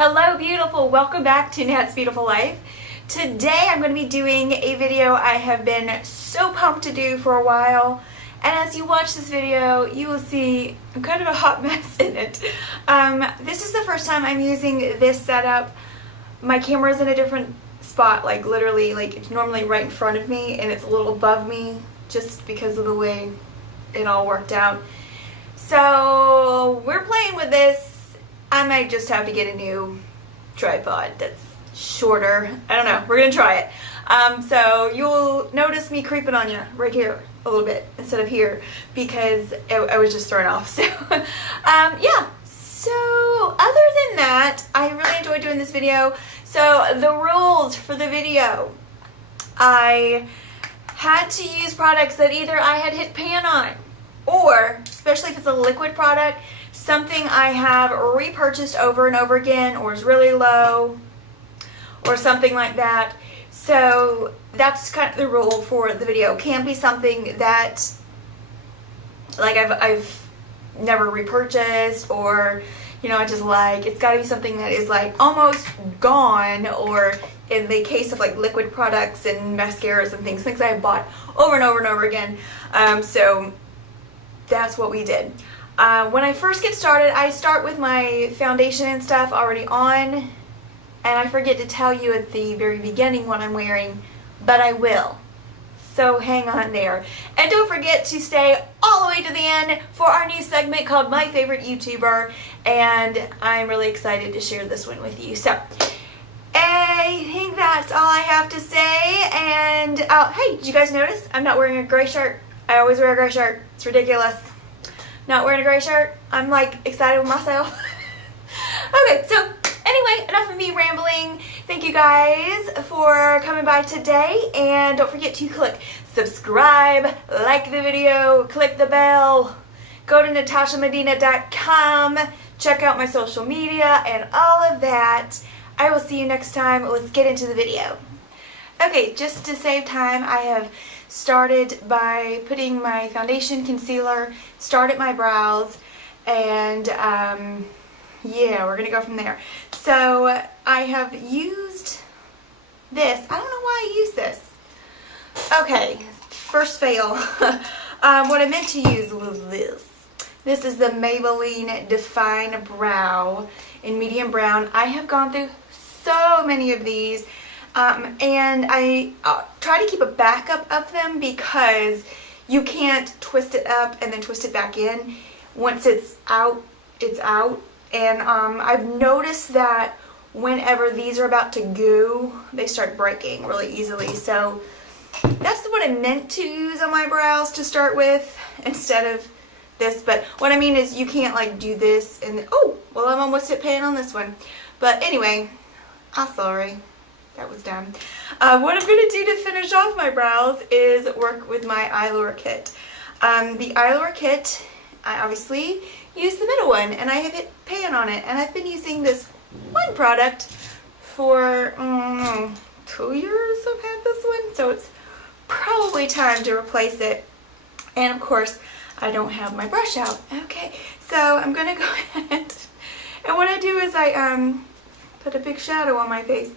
Hello beautiful, welcome back to Nat's Beautiful Life. Today I'm going to be doing a video I have been so pumped to do for a while, and as you watch this video you will see I'm kind of a hot mess in it. This is the first time I'm using this setup. My camera is in a different spot, like literally, like it's normally right in front of me and it's a little above me just because of the way it all worked out. So we're playing with this. I might just have to get a new tripod that's shorter. I don't know. We're going to try it. So you'll notice me creeping on you right here a little bit instead of here because I was just thrown off. So yeah. So other than that, I really enjoyed doing this video. So the rules for the video. I had to use products that either I had hit pan on or, especially if it's a liquid product, something I have repurchased over and over again or is really low or something like that. So that's kind of the rule for the video. Can't be something that like I've never repurchased or, you know, I just like, it's got to be something that is like almost gone, or in the case of like liquid products and mascaras and things I bought over and over and over again. So that's what we did. When I first get started, I start with my foundation and stuff already on, and I forget to tell you at the very beginning what I'm wearing, but I will. So hang on there. And don't forget to stay all the way to the end for our new segment called My Favorite YouTuber, and I'm really excited to share this one with you. So I think that's all I have to say. And hey, did you guys notice I'm not wearing a gray shirt? I always wear a gray shirt. It's ridiculous. Not wearing a gray shirt. I'm like excited with myself. Okay, so anyway, enough of me rambling. Thank you guys for coming by today, and don't forget to click subscribe, like the video, click the bell, go to natashamedina.com, check out my social media and all of that. I will see you next time. Let's get into the video. Okay, just to save time, I have started by putting my foundation, concealer, started my brows, and yeah, we're gonna go from there. So I have used this. I don't know why I use this. Okay, first fail. What I meant to use was this. This is the Maybelline Define Brow in medium brown. I have gone through so many of these. And I try to keep a backup of them because you can't twist it up and then twist it back in. Once it's out, it's out. And I've noticed that whenever these are about to goo, they start breaking really easily. So that's what I meant to use on my brows to start with instead of this. But what I mean is you can't like do this and oh, well, I'm almost hit pan on this one. But anyway, I'm sorry. That was dumb. What I'm going to do to finish off my brows is work with my eye lure kit. The eye lure kit, I obviously use the middle one, and I have hit pan on it. And I've been using this one product for 2 years I've had this one, so it's probably time to replace it. And of course, I don't have my brush out. Okay, so I'm going to go ahead, and what I do is I put a big shadow on my face.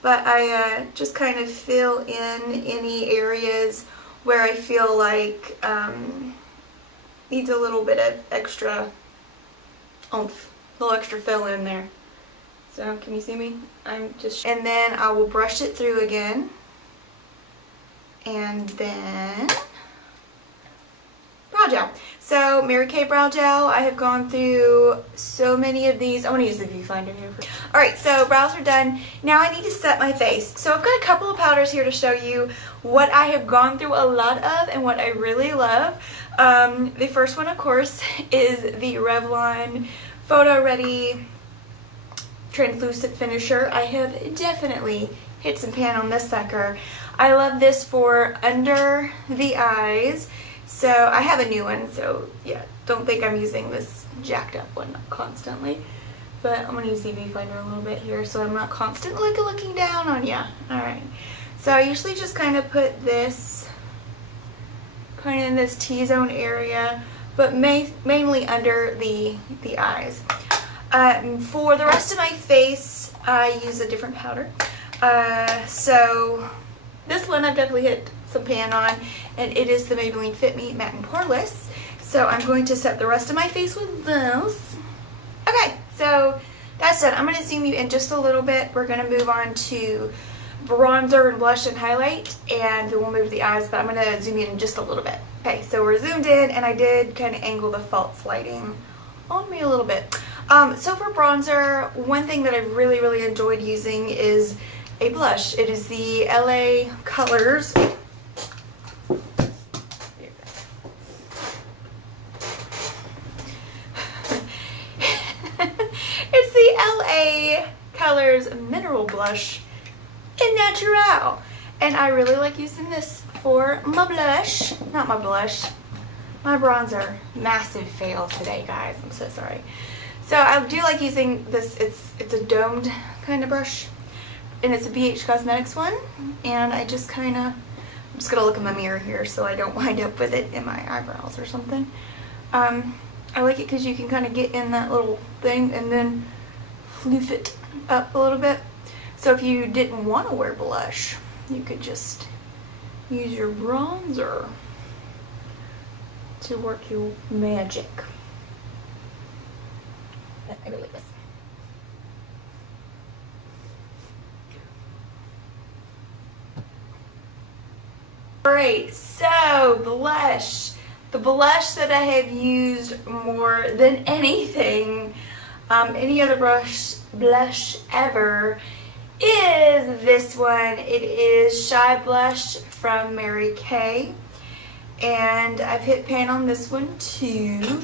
But I just kind of fill in any areas where I feel like needs a little bit of extra oomph, a little extra fill in there. So can you see me? And then I will brush it through again. And then brow gel. So Mary Kay brow gel. I have gone through so many of these. I want to use the viewfinder here. Alright, so brows are done. Now I need to set my face. So I've got a couple of powders here to show you what I have gone through a lot of and what I really love. The first one, of course, is the Revlon Photo Ready Translucent Finisher. I have definitely hit some pan on this sucker. I love this for under the eyes. So I have a new one, so yeah, don't think I'm using this jacked up one constantly. But I'm going to use the viewfinder a little bit here so I'm not constantly looking down on you. Alright, so I usually just kind of put this kind of in this T-zone area, but mainly under the eyes. For the rest of my face, I use a different powder. So this one I've definitely hit some pan on, and it is the Maybelline Fit Me Matte and Poreless. So I'm going to set the rest of my face with this. Okay, so that's done. I'm going to zoom you in just a little bit. We're going to move on to bronzer and blush and highlight, and then we'll move to the eyes, but I'm going to zoom in just a little bit. Okay, so we're zoomed in, and I did kind of angle the false lighting on me a little bit. So for bronzer, one thing that I really enjoyed using is a blush. It is the LA Colors. It's the LA Colors Mineral Blush in Natural. And I really like using this for my blush. Not my blush, my bronzer. Massive fail today, guys. I'm so sorry. So I do like using this. It's a domed kind of brush, and it's a BH Cosmetics one. And I just kind of, I'm just gonna look in my mirror here so I don't wind up with it in my eyebrows or something. I like it because you can kind of get in that little thing and then floof it up a little bit. So if you didn't want to wear blush, you could just use your bronzer to work your magic. I really like this. Alright, so blush. The blush that I have used more than anything, any other blush ever, is this one. It is Shy Blush from Mary Kay, and I've hit pan on this one too.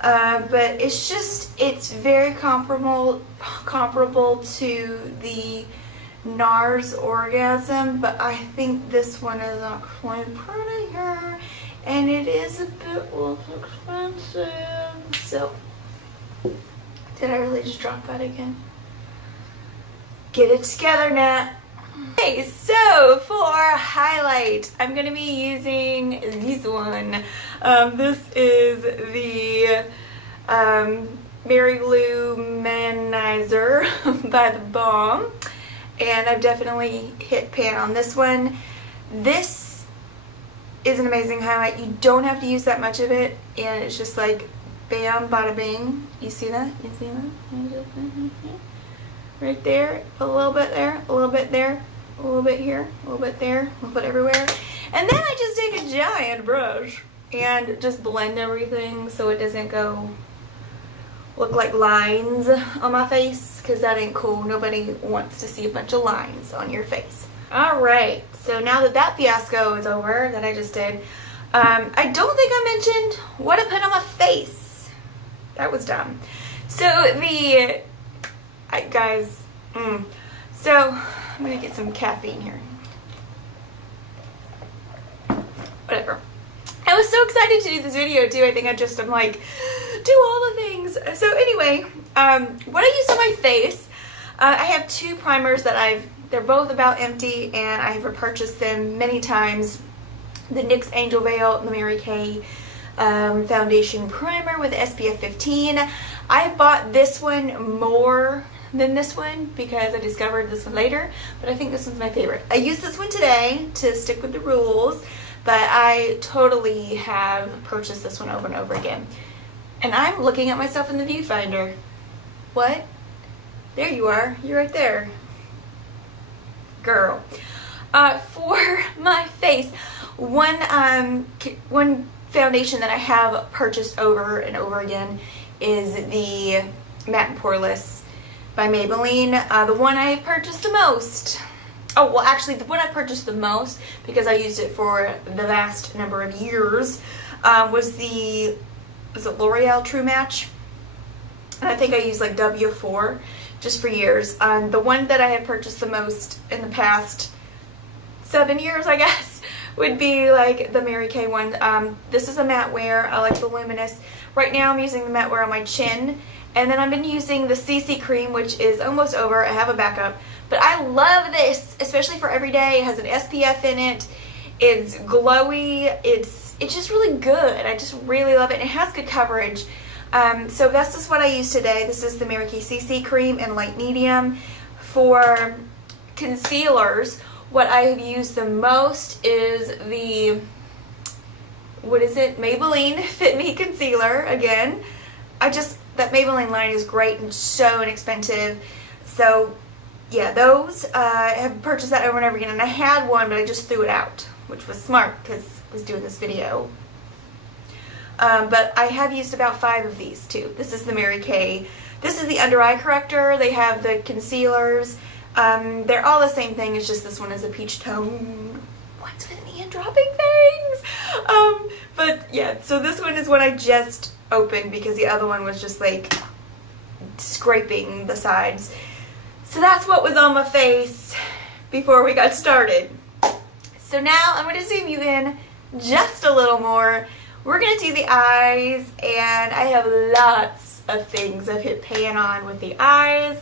But it's very comparable to the NARS Orgasm, but I think this one is actually prettier, and it is a bit less expensive. So, did I really just drop that again? Get it together, Nat. Okay, so for highlight, I'm going to be using this one. This is the Mary Lou Manizer by The Balm, and I've definitely hit pan on this one. This is an amazing highlight. You don't have to use that much of it, and it's just like bam, bada bing. You see that? You see that? Right there, a little bit there, a little bit there, a little bit here, a little bit there, a little bit everywhere. And then I just take a giant brush and just blend everything so it doesn't look like lines on my face, because that ain't cool. Nobody wants to see a bunch of lines on your face. Alright, so now that that fiasco is over that I just did, I don't think I mentioned what I put on my face. That was dumb. So guys, so I'm gonna get some caffeine here. Whatever. I was so excited to do this video too. I think I'm like, do all the things. So anyway, what I use on my face, I have two primers that they're both about empty, and I've repurchased them many times. The NYX Angel Veil and the Mary Kay foundation primer with SPF 15. I bought this one more than this one because I discovered this one later, but I think this one's my favorite. I used this one today to stick with the rules, but I totally have purchased this one over and over again. And I'm looking at myself in the viewfinder. What? There you are. You're right there. Girl. For my face, one foundation that I have purchased over and over again is the Matte and Poreless by Maybelline. The one I have purchased the most, oh well, actually the one I purchased the most because I used it for the vast number of years, was it L'Oreal True Match, and I think I used like W4 just for years. The one that I have purchased the most in the past 7 years, I guess, would be like the Mary Kay one. This is a matte wear. I like the luminous. Right now I'm using the matte wear on my chin, and then I've been using the CC cream, which is almost over. I have a backup, but I love this, especially for every day. It has an SPF in it. It's glowy. It's just really good. I just really love it. And it has good coverage. So this is what I use today. This is the Mary Kay CC cream in light medium. For concealers, what I have used the most is the, what is it, Maybelline Fit Me Concealer. Again, that Maybelline line is great and so inexpensive. So yeah, those, I have purchased that over and over again, and I had one, but I just threw it out, which was smart because I was doing this video. But I have used about 5 of these too. This is the Mary Kay. This is the under eye corrector. They have the concealers. They're all the same thing. It's just this one is a peach tone. What's with me and dropping things? But yeah, so this one is what I just opened because the other one was just like scraping the sides. So that's what was on my face before we got started. So now I'm going to zoom you in just a little more. We're going to do the eyes, and I have lots of things I've hit pan on with the eyes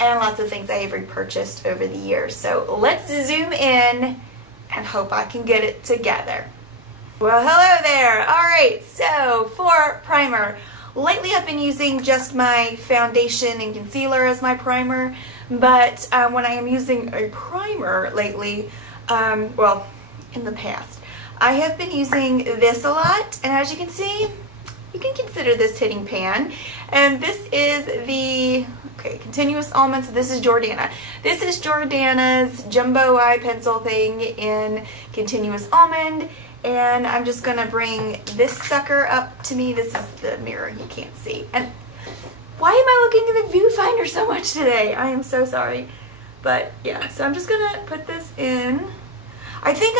and lots of things I have repurchased over the years. So let's zoom in and hope I can get it together. Well, hello there. Alright, so for primer, lately I've been using just my foundation and concealer as my primer, but when I am using a primer lately, well, in the past, I have been using this a lot, and as you can see, you can consider this hitting pan. And this is the, Continuous Almonds. This is Jordana. This is Jordana's jumbo eye pencil thing in Continuous Almond. And I'm just going to bring this sucker up to me. This is the mirror you can't see. And why am I looking in the viewfinder so much today? I am so sorry. But yeah, so I'm just going to put this in. I think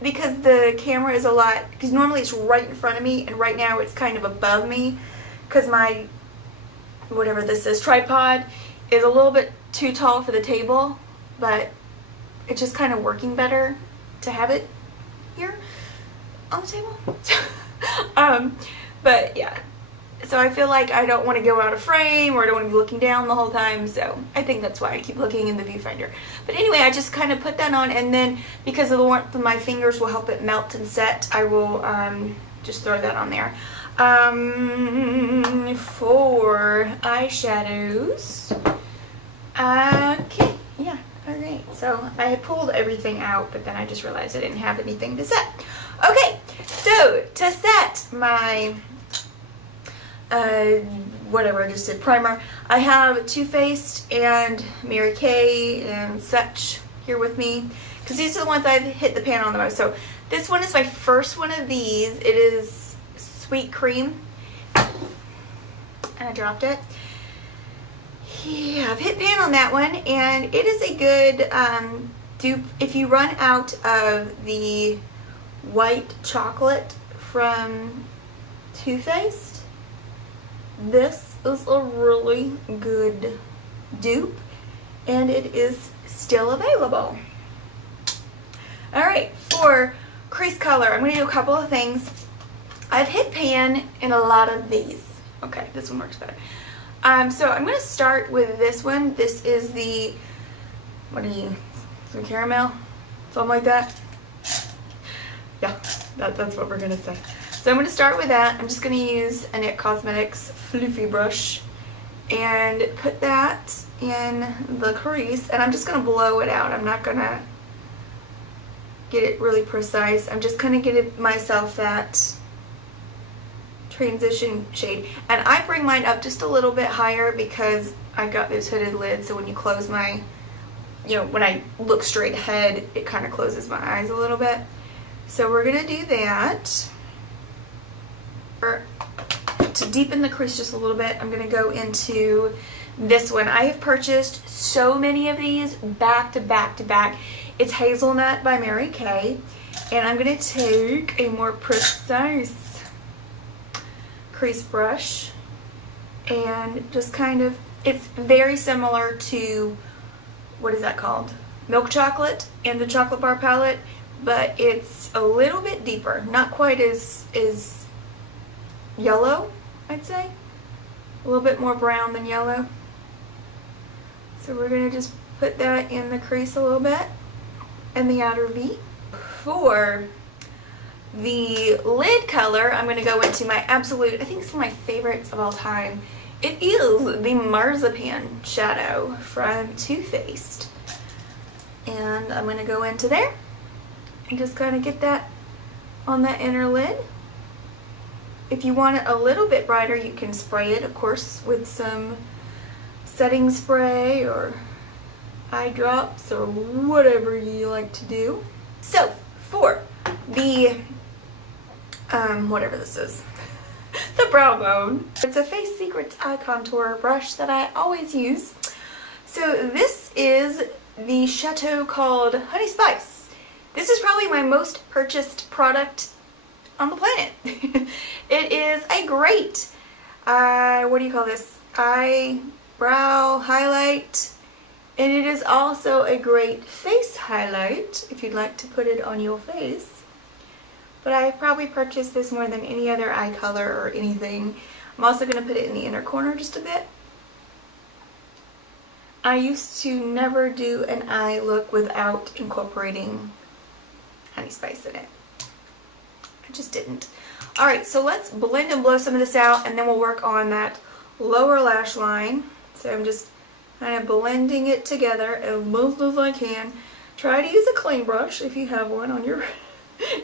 because the camera is a lot, because normally it's right in front of me, and right now it's kind of above me, because my, whatever this is, tripod is a little bit too tall for the table, but it's just kind of working better to have it here on the table. But yeah, so I feel like I don't want to go out of frame, or I don't want to be looking down the whole time, so I think that's why I keep looking in the viewfinder. But anyway, I just kind of put that on, and then because of the warmth of my fingers will help it melt and set, I will just throw that on there. For eyeshadows, okay, yeah, alright, so I had pulled everything out, but then I just realized I didn't have anything to set. Okay, so to set my whatever I just did, primer, I have Too Faced and Mary Kay and such here with me, because these are the ones I've hit the pan on the most. So this one is my first one of these. It is Sweet Cream, and I dropped it. Yeah, I've hit pan on that one, and it is a good dupe if you run out of the white chocolate from Too Faced. This is a really good dupe, and it is still available. Alright, for crease color, I'm going to do a couple of things. I've hit pan in a lot of these. Okay, this one works better. So I'm going to start with this one. This is the, some caramel? Something like that? Yeah, that's what we're going to say. So I'm going to start with that. I'm just going to use a NIT Cosmetics Floofy brush and put that in the crease, and I'm just going to blow it out. I'm not going to get it really precise. I'm just going to get myself that transition shade, and I bring mine up just a little bit higher because I got those hooded lids, so when you close my, when I look straight ahead, it kind of closes my eyes a little bit. So we're going to do that. To deepen the crease just a little bit, I'm going to go into this one. I have purchased so many of these back to back to back. It's Hazelnut by Mary Kay, and I'm going to take a more precise crease brush and just kind of, it's very similar to, what is that called? Milk Chocolate and the Chocolate Bar palette, but it's a little bit deeper, not quite as yellow, I'd say. A little bit more brown than yellow. So we're going to just put that in the crease a little bit, and the outer V. For the lid color, I'm going to go into my absolute, I think it's one of my favorites of all time. It is the Marzipan shadow from Too Faced. And I'm going to go into there and just kind of get that on that inner lid. If you want it a little bit brighter, you can spray it, of course, with some setting spray or eye drops or whatever you like to do. So, for the, whatever this is, the brow bone, it's a Face Secrets eye contour brush that I always use. So this is the Chateau called Honey Spice. This is probably my most purchased product on the planet. It is a great, what do you call this, eyebrow highlight, and it is also a great face highlight if you'd like to put it on your face. But I've probably purchased this more than any other eye color or anything. I'm also going to put it in the inner corner just a bit. I used to never do an eye look without incorporating Honey Spice in it. I just didn't. Alright, so let's blend and blow some of this out, and then we'll work on that lower lash line. So I'm just kind of blending it together as most as I can. Try to use a clean brush if you have one on your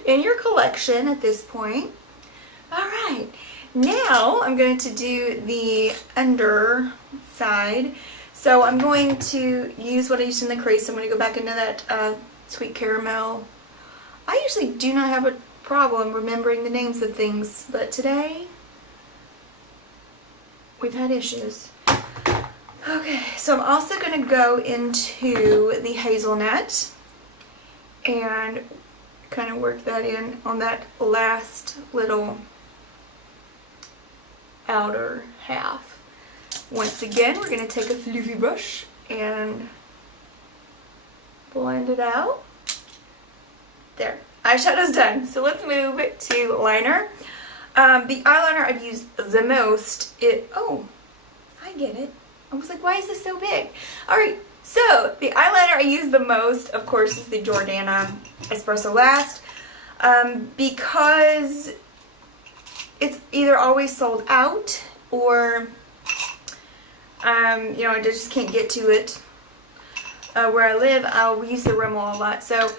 in your collection at this point. Alright, now I'm going to do the underside. So I'm going to use what I used in the crease. I'm going to go back into that sweet caramel. I usually do not have a problem remembering the names of things, but today we've had issues. Okay, so I'm also going to go into the hazelnut and kind of work that in on that last little outer half. Once again, we're going to take a fluffy brush and blend it out. There, eyeshadow's done. So let's move to liner. The eyeliner I've used the most, oh, I get it. I was like, why is this so big? Alright, so the eyeliner I use the most, of course, is the Jordana Espresso Last. Because it's either always sold out or, you know, I just can't get to it. Where I live, I'll use the Rimmel a lot. So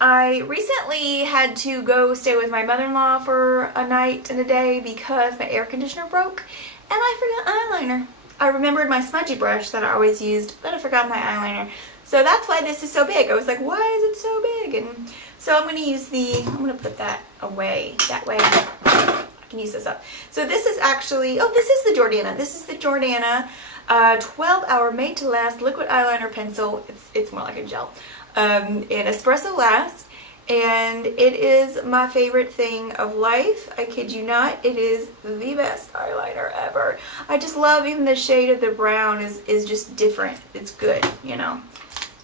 I recently had to go stay with my mother-in-law for a night and a day because my air conditioner broke and I forgot eyeliner. I remembered my smudgy brush that I always used, but I forgot my eyeliner. So that's why this is so big. I was like, why is it so big? And so I'm going to use I'm going to put that away. That way I can use this up. So this is actually, oh, this is the Jordana. This is the Jordana 12-hour made to last liquid eyeliner pencil. It's more like a gel. In Espresso Last, and it is my favorite thing of life. I kid you not, it is the best eyeliner ever. I just love, even the shade of the brown is just different. It's good, you know.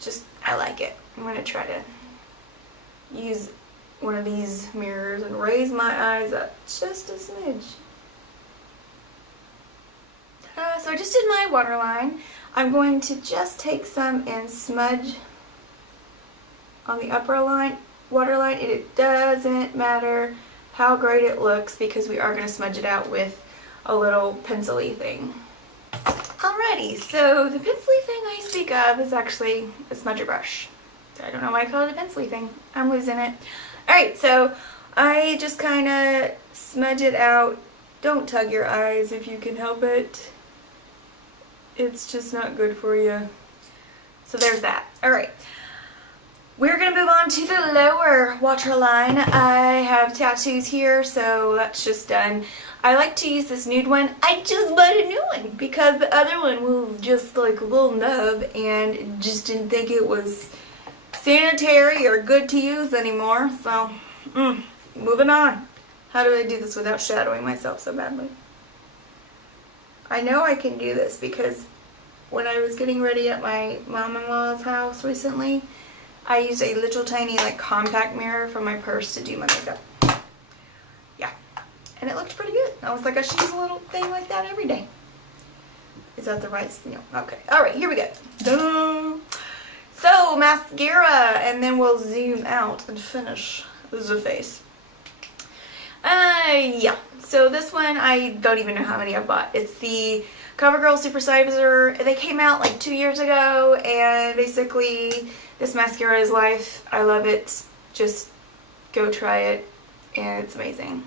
Just, I like it. I'm going to try to use one of these mirrors and raise my eyes up just a smidge. So I just did my waterline. I'm going to just take some and smudge on the upper waterline. It doesn't matter how great it looks because we are going to smudge it out with a little pencil-y thing. Alrighty, so the pencil-y thing I speak of is actually a smudger brush. I don't know why I call it a pencil-y thing. I'm losing it. Alright, so I just kind of smudge it out. Don't tug your eyes if you can help it. It's just not good for you. So there's that. Alright. We're going to move on to the lower waterline. I have tattoos here, so that's just done. I like to use this nude one. I just bought a new one because the other one was just like a little nub and just didn't think it was sanitary or good to use anymore. So, moving on. How do I do this without shadowing myself so badly? I know I can do this because when I was getting ready at my mom-in-law's house recently, I used a little tiny like compact mirror from my purse to do my makeup. Yeah, and it looked pretty good. I was like, I should use a little thing like that every day. Is that the right? No. Okay. All right, here we go. Duh. So mascara, and then we'll zoom out and finish the face. Yeah. So this one, I don't even know how many I've bought. It's the CoverGirl Supersizer. They came out like 2 years ago, and basically this mascara is life. I love it. Just go try it, and it's amazing.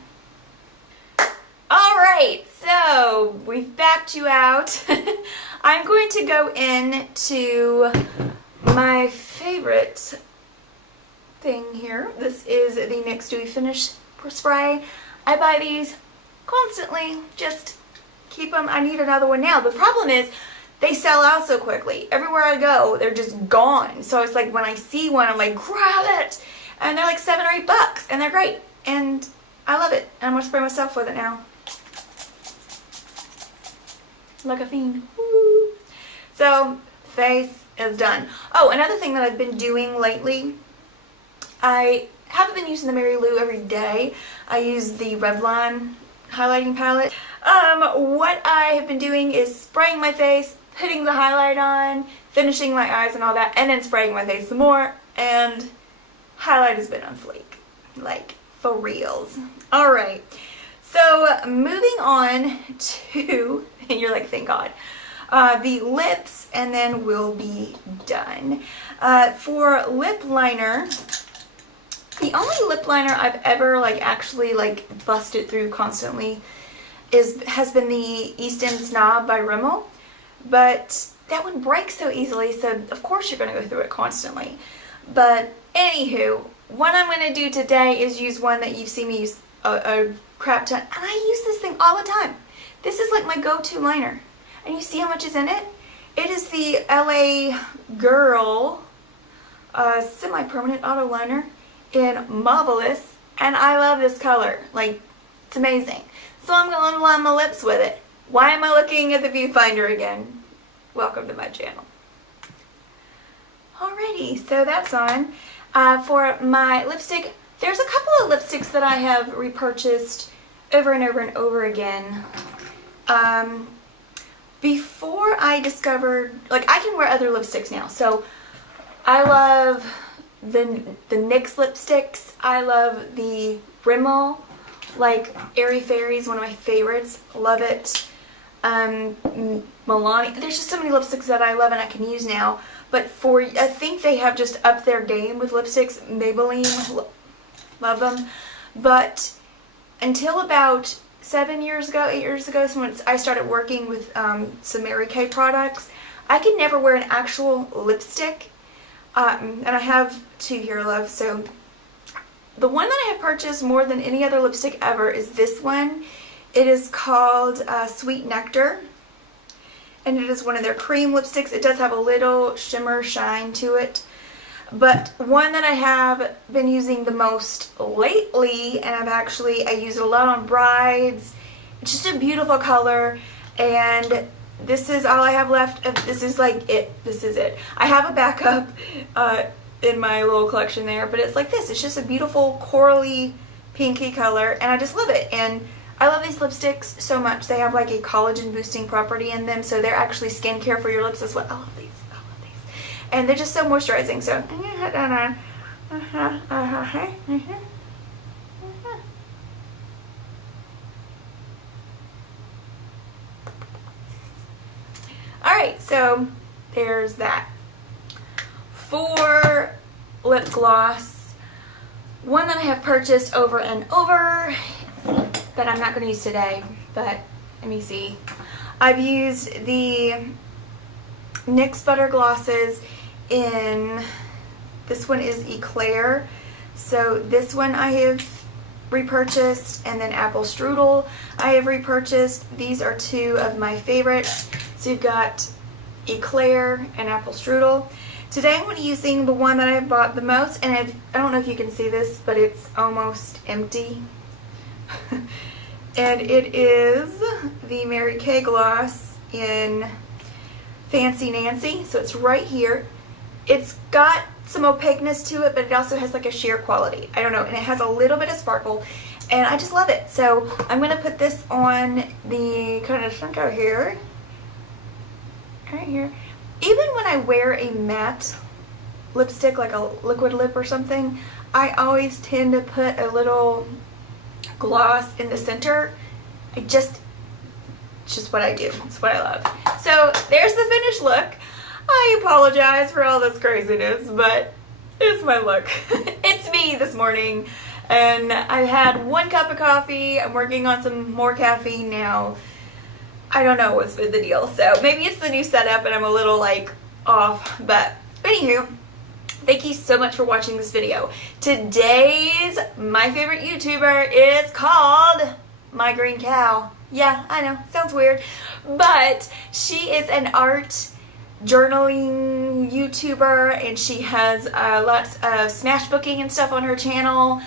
Alright, so we've backed you out. I'm going to go into my favorite thing here. This is the NYX Dewy Finish Spray. I buy these constantly, just keep them. I need another one now. The problem is they sell out so quickly. Everywhere I go, they're just gone. So it's like when I see one, I'm like, grab it! And they're like $7 or $8, and they're great. And I love it. And I'm going to spray myself with it now. Like a fiend. Woo. So, face is done. Oh, another thing that I've been doing lately, I haven't been using the Mary Lou every day. I use the Revlon highlighting palette. What I have been doing is spraying my face, putting the highlight on, finishing my eyes and all that, and then spraying my face some more, and highlight has been on fleek. Like, for reals. Alright, so moving on to, you're like, thank God, the lips, and then we'll be done. For lip liner, the only lip liner I've ever actually busted through constantly has been the East End Snob by Rimmel, but that one breaks so easily, so of course you're going to go through it constantly. But anywho, what I'm going to do today is use one that you've seen me use a crap ton, and I use this thing all the time. This is like my go-to liner, and you see how much is in it? It is the LA Girl semi-permanent auto liner in Marvelous, and I love this color. Like, it's amazing. So I'm going to line my lips with it. Why am I looking at the viewfinder again? Welcome to my channel. Alrighty, so that's on. For my lipstick, there's a couple of lipsticks that I have repurchased over and over and over again. Before I discovered, I can wear other lipsticks now. So I love the NYX lipsticks. I love the Rimmel, Airy Fairy is one of my favorites. Love it. Milani. There's just so many lipsticks that I love and I can use now. But I think they have just upped their game with lipsticks. Maybelline, love them. But until about 8 years ago, when I started working with some Mary Kay products, I could never wear an actual lipstick. And I have two here, love. So the one that I have purchased more than any other lipstick ever is this one. It is called Sweet Nectar, and it is one of their cream lipsticks. It does have a little shimmer shine to it, but one that I have been using the most lately, and I use it a lot on brides. It's just a beautiful color, and this is all I have left of. This is it. This is it. I have a backup in my little collection there, but it's like this. It's just a beautiful corally pinky color, and I just love it. And I love these lipsticks so much. They have a collagen boosting property in them, so they're actually skincare for your lips as well. I love these. I love these. And they're just so moisturizing. So I'm gonna put that on. Alright, so there's that. For lip gloss, one that I have purchased over and over that I'm not going to use today, but let me see. I've used the NYX Butter Glosses in, this one is Eclair, so this one I have repurchased, and then Apple Strudel I have repurchased. These are two of my favorites. So you've got Eclair and Apple Strudel. Today I'm going to be using the one that I've bought the most, and I don't know if you can see this, but it's almost empty. And it is the Mary Kay gloss in Fancy Nancy. So it's right here. It's got some opaqueness to it, but it also has a sheer quality. I don't know, and it has a little bit of sparkle, and I just love it. So I'm going to put this on the kind of center here. Right here. Even when I wear a matte lipstick, like a liquid lip or something, I always tend to put a little gloss in the center. It's just what I do. It's what I love. So there's the finished look. I apologize for all this craziness, but it's my look. It's me this morning, and I've had 1 cup of coffee. I'm working on some more caffeine now. I don't know what's been the deal, so maybe it's the new setup and I'm a little like off, but anywho, thank you so much for watching this video. Today's my favorite YouTuber is called MyGreenCow. Yeah, I know, sounds weird, but she is an art journaling YouTuber, and she has lots of smash booking and stuff on her channel.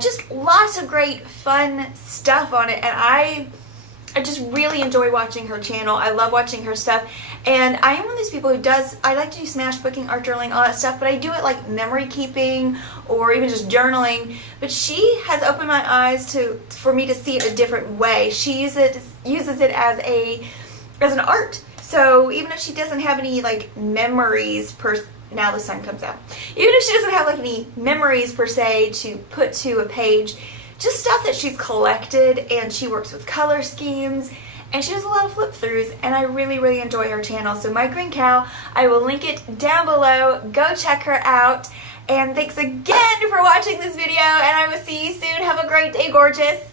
Just lots of great fun stuff on it, and I just really enjoy watching her channel. I love watching her stuff, and I am one of these people who I like to do smash booking, art journaling, all that stuff, but I do it like memory keeping or even just journaling. But she has opened my eyes for me to see it a different way. She uses it as an art. So even if she doesn't have any like memories now the sun comes out. Even if she doesn't have like any memories per se to put to a page, just stuff that she's collected, and she works with color schemes, and she does a lot of flip throughs, and I really, really enjoy her channel. So MyGreenCow, I will link it down below. Go check her out, and thanks again for watching this video, and I will see you soon. Have a great day, gorgeous.